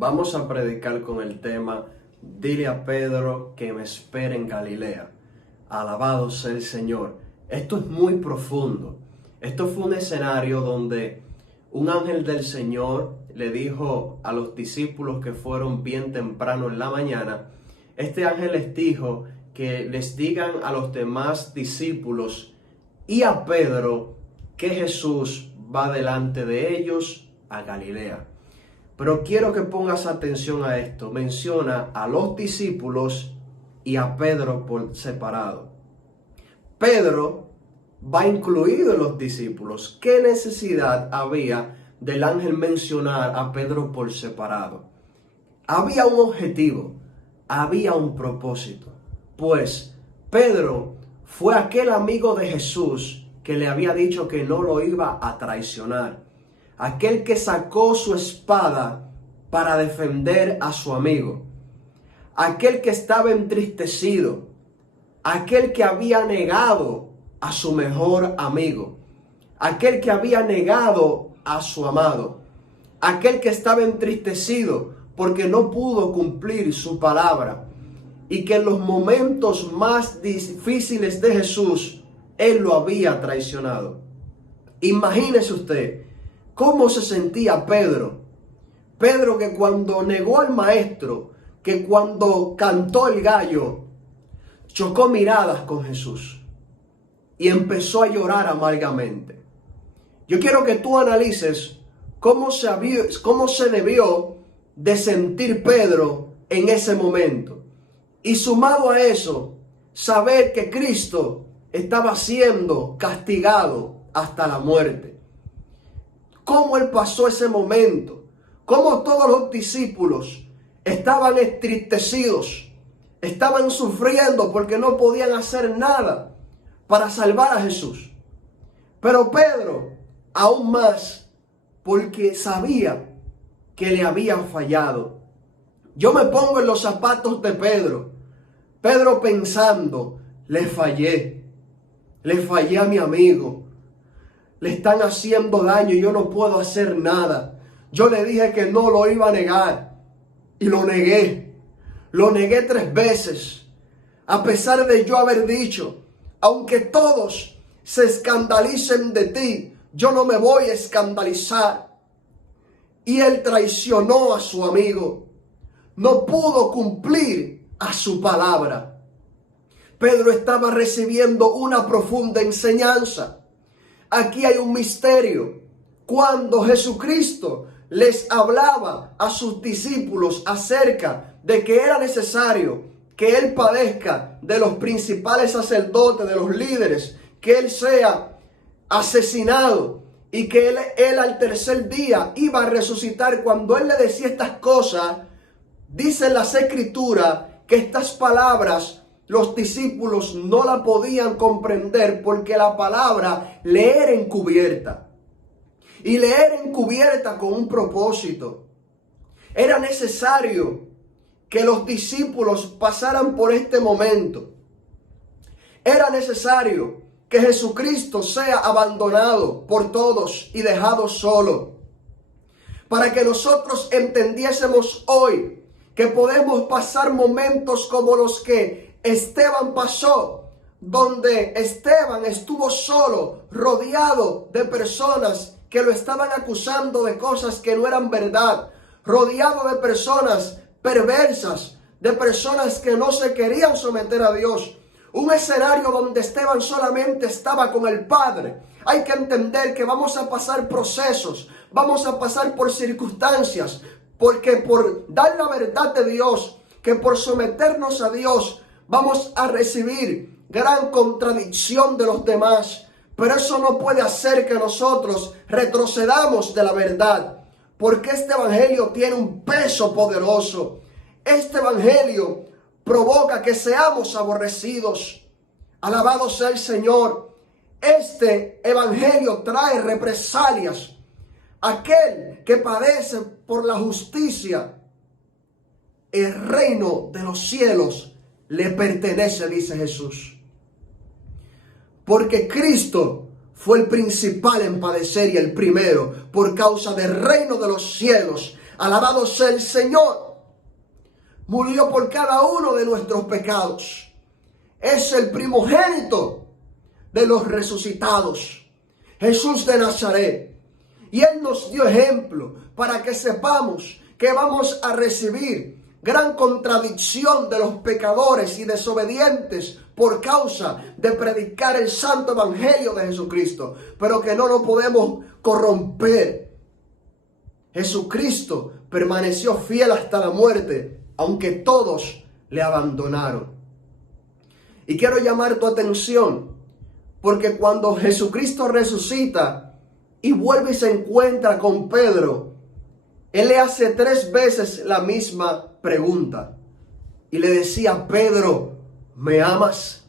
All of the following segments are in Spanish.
Vamos a predicar con el tema Dile a Pedro que me espere en Galilea. Alabado sea el Señor. Esto es muy profundo. Esto fue un escenario donde un ángel del Señor le dijo a los discípulos que fueron bien temprano en la mañana. Este ángel les dijo que les digan a los demás discípulos y a Pedro que Jesús va delante de ellos a Galilea. Pero quiero que pongas atención a esto. Menciona a los discípulos y a Pedro por separado. Pedro va incluido en los discípulos. ¿Qué necesidad había del ángel mencionar a Pedro por separado? Había un objetivo, había un propósito. Pues Pedro fue aquel amigo de Jesús que le había dicho que no lo iba a traicionar. Aquel que sacó su espada para defender a su amigo. Aquel que estaba entristecido. Aquel que había negado a su mejor amigo. Aquel que había negado a su amado. Aquel que estaba entristecido porque no pudo cumplir su palabra. Y que en los momentos más difíciles de Jesús, Él lo había traicionado. Imagínese usted cómo se sentía Pedro. Pedro que cuando negó al maestro, que cuando cantó el gallo, chocó miradas con Jesús y empezó a llorar amargamente. Yo quiero que tú analices cómo se debió de sentir Pedro en ese momento. Y sumado a eso, saber que Cristo estaba siendo castigado hasta la muerte. Cómo él pasó ese momento, cómo todos los discípulos estaban entristecidos, estaban sufriendo porque no podían hacer nada para salvar a Jesús. Pero Pedro, aún más, porque sabía que le habían fallado. Yo me pongo en los zapatos de Pedro. Pedro pensando, le fallé a mi amigo. Le están haciendo daño y yo no puedo hacer nada. Yo le dije que no lo iba a negar y lo negué. Lo negué 3 veces. A pesar de yo haber dicho, aunque todos se escandalicen de ti, yo no me voy a escandalizar. Y él traicionó a su amigo. No pudo cumplir a su palabra. Pedro estaba recibiendo una profunda enseñanza. Aquí hay un misterio. Cuando Jesucristo les hablaba a sus discípulos acerca de que era necesario que Él padezca de los principales sacerdotes, de los líderes, que Él sea asesinado y que él al tercer día iba a resucitar. Cuando Él le decía estas cosas, dicen las Escrituras que estas palabras los discípulos no la podían comprender porque la palabra le era encubierta. Y le era encubierta con un propósito. Era necesario que los discípulos pasaran por este momento. Era necesario que Jesucristo sea abandonado por todos y dejado solo. Para que nosotros entendiésemos hoy que podemos pasar momentos como los que Esteban pasó, donde Esteban estuvo solo, rodeado de personas que lo estaban acusando de cosas que no eran verdad, rodeado de personas perversas, de personas que no se querían someter a Dios. Un escenario donde Esteban solamente estaba con el Padre. Hay que entender que vamos a pasar procesos, vamos a pasar por circunstancias, porque por dar la verdad de Dios, que por someternos a Dios, vamos a recibir gran contradicción de los demás. Pero eso no puede hacer que nosotros retrocedamos de la verdad. Porque este evangelio tiene un peso poderoso. Este evangelio provoca que seamos aborrecidos. Alabado sea el Señor. Este evangelio trae represalias. Aquel que padece por la justicia, el reino de los cielos le pertenece, dice Jesús. Porque Cristo fue el principal en padecer y el primero por causa del reino de los cielos. Alabado sea el Señor. Murió por cada uno de nuestros pecados. Es el primogénito de los resucitados, Jesús de Nazaret. Y Él nos dio ejemplo para que sepamos que vamos a recibir gran contradicción de los pecadores y desobedientes por causa de predicar el santo evangelio de Jesucristo, pero que no lo podemos corromper. Jesucristo permaneció fiel hasta la muerte, aunque todos le abandonaron. Y quiero llamar tu atención, porque cuando Jesucristo resucita y vuelve y se encuentra con Pedro, Él le hace 3 veces la misma pregunta. Y le decía: Pedro, ¿me amas?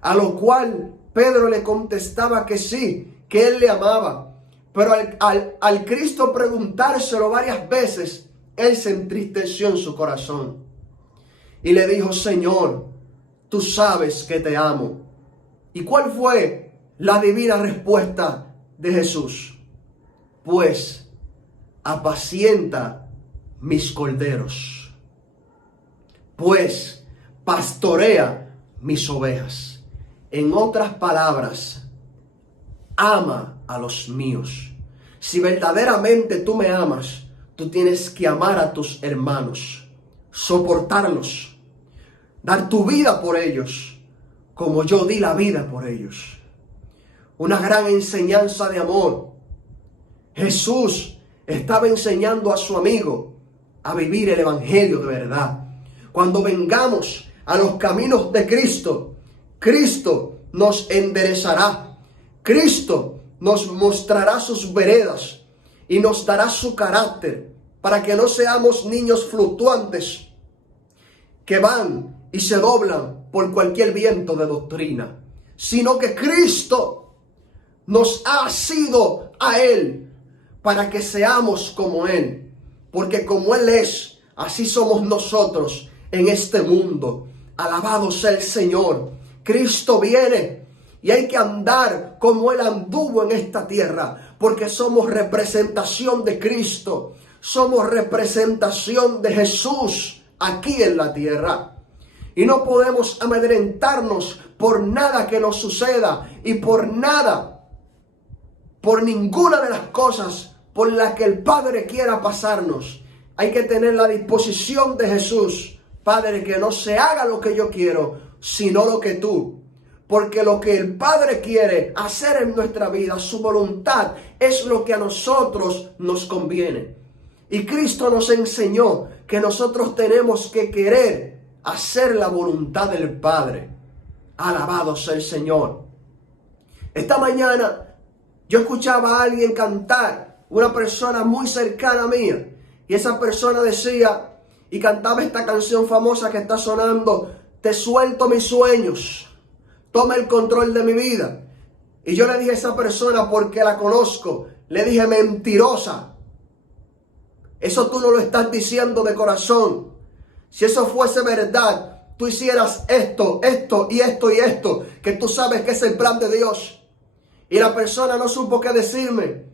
A lo cual Pedro le contestaba que sí, que él le amaba. Pero al Cristo preguntárselo varias veces, él se entristeció en su corazón. Y le dijo: Señor, tú sabes que te amo. ¿Y cuál fue la divina respuesta de Jesús? Pues apacienta mis corderos. Pues pastorea mis ovejas. En otras palabras, ama a los míos. Si verdaderamente tú me amas, tú tienes que amar a tus hermanos, soportarlos, dar tu vida por ellos, como yo di la vida por ellos. Una gran enseñanza de amor. Jesús estaba enseñando a su amigo a vivir el evangelio de verdad. Cuando vengamos a los caminos de Cristo, Cristo nos enderezará. Cristo nos mostrará sus veredas y nos dará su carácter para que no seamos niños fluctuantes que van y se doblan por cualquier viento de doctrina, sino que Cristo nos ha asido a Él para que seamos como Él, porque como Él es, así somos nosotros en este mundo. Alabado sea el Señor. Cristo viene y hay que andar como Él anduvo en esta tierra, porque somos representación de Cristo, somos representación de Jesús aquí en la tierra. Y no podemos amedrentarnos por nada que nos suceda y por nada, por ninguna de las cosas por las que el Padre quiera pasarnos. Hay que tener la disposición de Jesús. Padre, que no se haga lo que yo quiero, sino lo que tú. Porque lo que el Padre quiere hacer en nuestra vida, su voluntad, es lo que a nosotros nos conviene. Y Cristo nos enseñó que nosotros tenemos que querer hacer la voluntad del Padre. Alabado sea el Señor. Esta mañana yo escuchaba a alguien cantar, una persona muy cercana a mí, y esa persona decía y cantaba esta canción famosa que está sonando: te suelto mis sueños, toma el control de mi vida. Y yo le dije a esa persona, porque la conozco, le dije: mentirosa, eso tú no lo estás diciendo de corazón. Si eso fuese verdad, tú hicieras esto, esto y esto y esto, que tú sabes que es el plan de Dios. Y la persona no supo qué decirme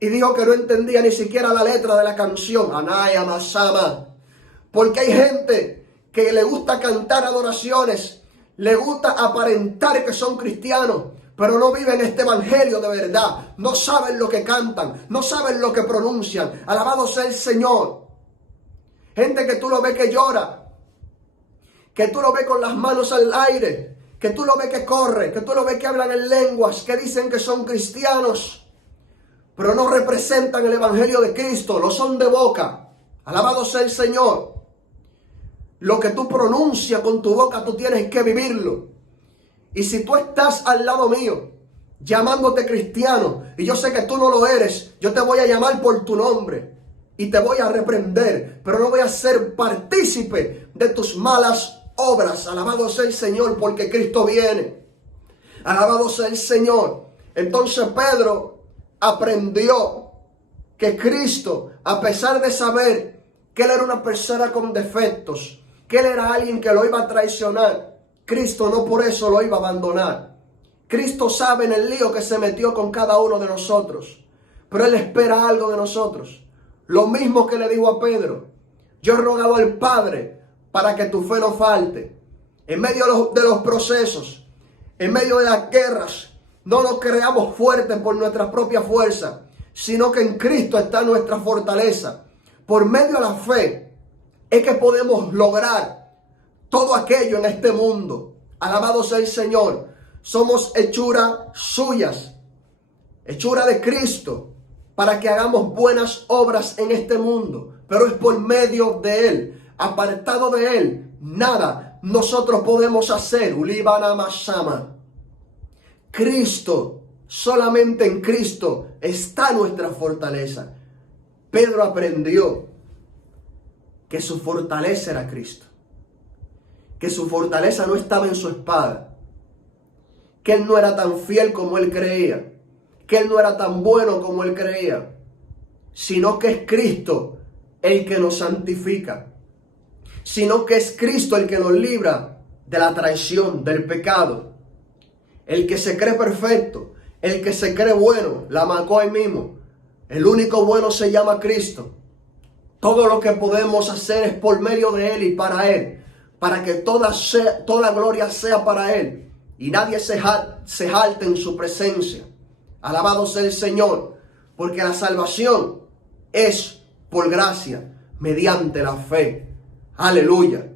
y dijo que no entendía ni siquiera la letra de la canción. Anaya Masama. Porque hay gente que le gusta cantar adoraciones, le gusta aparentar que son cristianos, pero no viven este evangelio de verdad. No saben lo que cantan, no saben lo que pronuncian. Alabado sea el Señor. Gente que tú lo ves que llora, que tú lo ves con las manos al aire, que tú lo ves que corre, que tú lo ves que hablan en lenguas, que dicen que son cristianos, pero no representan el evangelio de Cristo, lo son de boca. Alabado sea el Señor. Lo que tú pronuncias con tu boca, tú tienes que vivirlo. Y si tú estás al lado mío, llamándote cristiano, y yo sé que tú no lo eres, yo te voy a llamar por tu nombre y te voy a reprender, pero no voy a ser partícipe de tus malas obras. Alabado sea el Señor, porque Cristo viene. Alabado sea el Señor. Entonces Pedro aprendió que Cristo, a pesar de saber que él era una persona con defectos, que él era alguien que lo iba a traicionar, Cristo no por eso lo iba a abandonar. Cristo sabe en el lío que se metió con cada uno de nosotros, pero Él espera algo de nosotros. lo mismo que le dijo a Pedro. Yo he rogado al Padre para que tu fe no falte. En medio de los procesos, en medio de las guerras, no nos creamos fuertes por nuestra propia fuerza, sino que en Cristo está nuestra fortaleza. Por medio de la fe es que podemos lograr todo aquello en este mundo. Alabado sea el Señor. Somos hechura suyas, hechura de Cristo, para que hagamos buenas obras en este mundo. Pero es por medio de Él. Apartado de Él, nada nosotros podemos hacer. Ulibana Mashama. Cristo, solamente en Cristo está nuestra fortaleza. Pedro aprendió que su fortaleza era Cristo. Que su fortaleza no estaba en su espada. Que él no era tan fiel como él creía. Que él no era tan bueno como él creía. Sino que es Cristo el que nos santifica. Sino que es Cristo el que nos libra de la traición, del pecado. El que se cree perfecto, el que se cree bueno, la marcó ahí mismo. El único bueno se llama Cristo. Todo lo que podemos hacer es por medio de Él y para Él. Para que toda gloria sea para Él. Y nadie se jalte en su presencia. Alabado sea el Señor. Porque la salvación es por gracia, mediante la fe. Aleluya.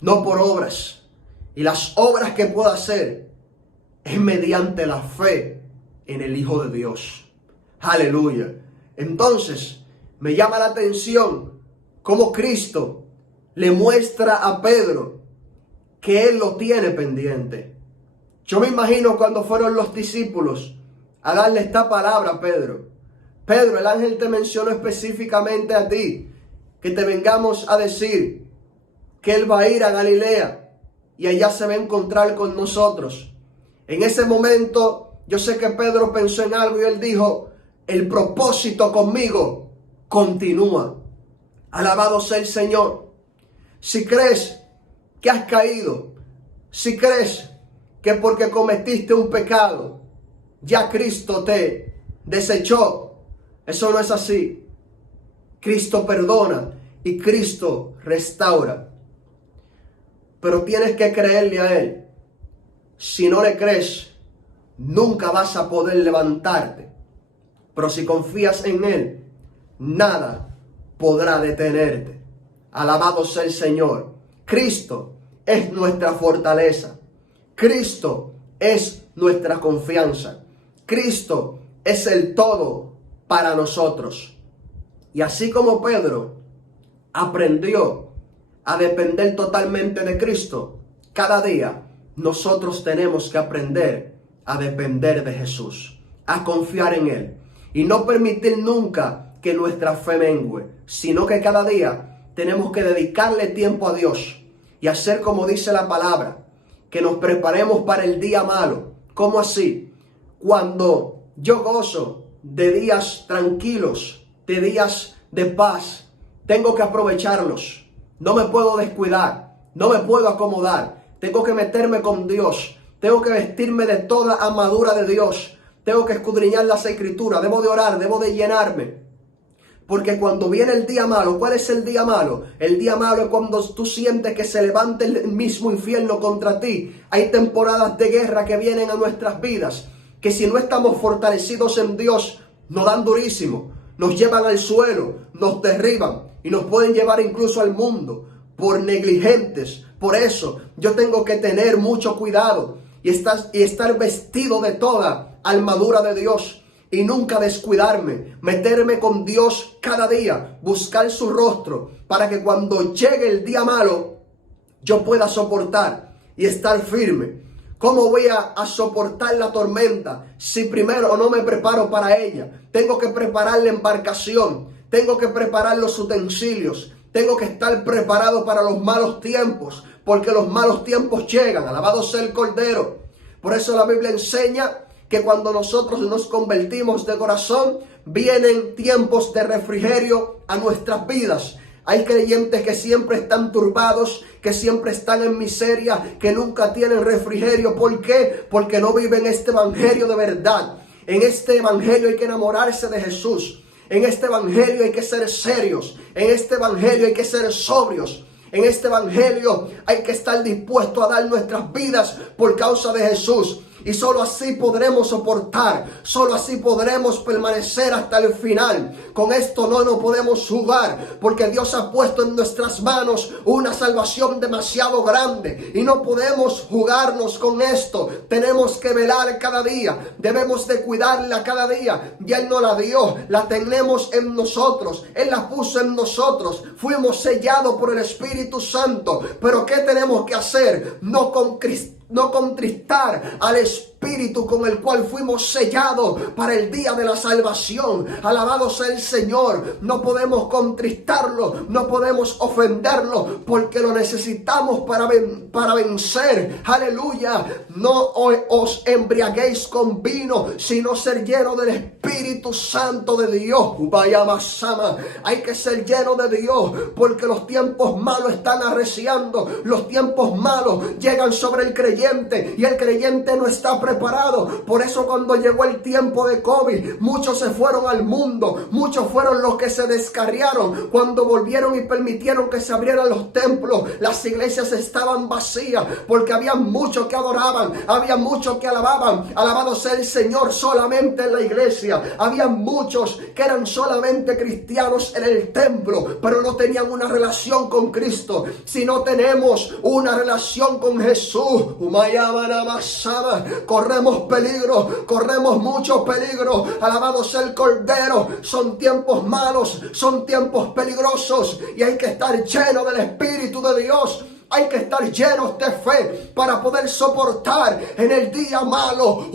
No por obras. Y las obras que puedo hacer es mediante la fe en el Hijo de Dios. Aleluya. Entonces, me llama la atención cómo Cristo le muestra a Pedro que Él lo tiene pendiente. Yo me imagino cuando fueron los discípulos a darle esta palabra a Pedro. Pedro, el ángel te mencionó específicamente a ti, que te vengamos a decir que Él va a ir a Galilea y allá se va a encontrar con nosotros. En ese momento, yo sé que Pedro pensó en algo y él dijo, el propósito conmigo continúa. Alabado sea el Señor. Si crees que has caído, si crees que porque cometiste un pecado, ya Cristo te desechó, eso no es así. Cristo perdona y Cristo restaura. Pero tienes que creerle a Él. Si no le crees, nunca vas a poder levantarte. Pero si confías en Él, nada podrá detenerte. Alabado sea el Señor. Cristo es nuestra fortaleza. Cristo es nuestra confianza. Cristo es el todo para nosotros. Y así como Pedro aprendió a depender totalmente de Cristo, cada día nosotros tenemos que aprender a depender de Jesús, a confiar en Él y no permitir nunca que nuestra fe mengue, sino que cada día tenemos que dedicarle tiempo a Dios y hacer como dice la palabra, que nos preparemos para el día malo. ¿Cómo así? Cuando yo gozo de días tranquilos, de días de paz, tengo que aprovecharlos. No me puedo descuidar, no me puedo acomodar. Tengo que meterme con Dios. Tengo que vestirme de toda armadura de Dios. Tengo que escudriñar las escrituras. Debo de orar, debo de llenarme. Porque cuando viene el día malo, ¿cuál es el día malo? El día malo es cuando tú sientes que se levanta el mismo infierno contra ti. Hay temporadas de guerra que vienen a nuestras vidas, que si no estamos fortalecidos en Dios, nos dan durísimo. Nos llevan al suelo, nos derriban y nos pueden llevar incluso al mundo por negligentes. Por eso yo tengo que tener mucho cuidado y estar vestido de toda armadura de Dios y nunca descuidarme, meterme con Dios cada día, buscar su rostro para que cuando llegue el día malo yo pueda soportar y estar firme. ¿Cómo voy a soportar la tormenta si primero no me preparo para ella? Tengo que preparar la embarcación, tengo que preparar los utensilios, tengo que estar preparado para los malos tiempos, porque los malos tiempos llegan. Alabado sea el Cordero. Por eso la Biblia enseña que cuando nosotros nos convertimos de corazón, vienen tiempos de refrigerio a nuestras vidas. Hay creyentes que siempre están turbados, que siempre están en miseria, que nunca tienen refrigerio. ¿Por qué? Porque no viven este evangelio de verdad. En este evangelio hay que enamorarse de Jesús. En este evangelio hay que ser serios. En este evangelio hay que ser sobrios. En este evangelio hay que estar dispuestos a dar nuestras vidas por causa de Jesús. Y solo así podremos soportar, solo así podremos permanecer hasta el final. Con esto no nos podemos jugar, porque Dios ha puesto en nuestras manos una salvación demasiado grande. Y no podemos jugarnos con esto. Tenemos que velar cada día, debemos de cuidarla cada día. Y Él nos la dio, la tenemos en nosotros, Él la puso en nosotros. Fuimos sellados por el Espíritu Santo. Pero ¿qué tenemos que hacer? No contristar al Espíritu con el cual fuimos sellados para el día de la salvación. Alabado sea el Señor. No podemos contristarlo, no podemos ofenderlo, porque lo necesitamos para vencer. Aleluya. No os embriaguéis con vino, sino ser lleno del Espíritu Santo de Dios. Vaya masama. Hay que ser lleno de Dios, porque los tiempos malos están arreciando. Los tiempos malos llegan sobre el creyente, y el creyente no está preparado. Por eso cuando llegó el tiempo de COVID, muchos se fueron al mundo, muchos fueron los que se descarriaron. Cuando volvieron y permitieron que se abrieran los templos, las iglesias estaban vacías, porque había muchos que adoraban, había muchos que alababan. Alabado sea el Señor solamente en la iglesia. Había muchos que eran solamente cristianos en el templo, pero no tenían una relación con Cristo. Si no tenemos una relación con Jesús, corremos peligro, corremos mucho peligro. Alabado sea el Cordero. Son tiempos malos, son tiempos peligrosos, y hay que estar lleno del Espíritu de Dios. Hay que estar llenos de fe para poder soportar en el día malo.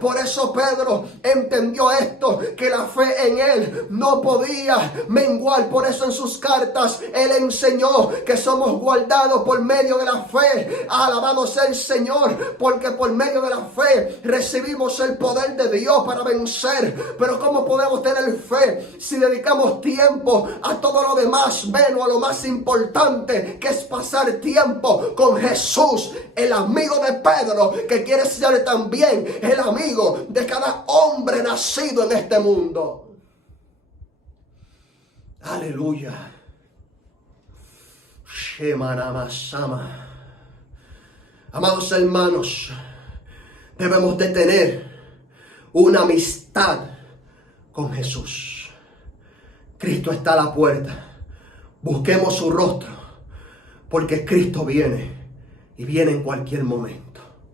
Por eso Pedro entendió esto, que la fe en él no podía menguar. Por eso en sus cartas él enseñó que somos guardados por medio de la fe. Alabado sea el Señor, porque por medio de la fe recibimos el poder de Dios para vencer. Pero ¿cómo podemos tener fe si dedicamos tiempo a todo lo demás, menos a lo más importante, que es pasar tiempo con Jesús, el amigo de Pedro, que quiere ser también el amigo de cada hombre nacido en este mundo? Aleluya. Amados hermanos, debemos de tener una amistad con Jesús. Cristo está a la puerta. Busquemos su rostro, porque Cristo viene, y viene en cualquier momento.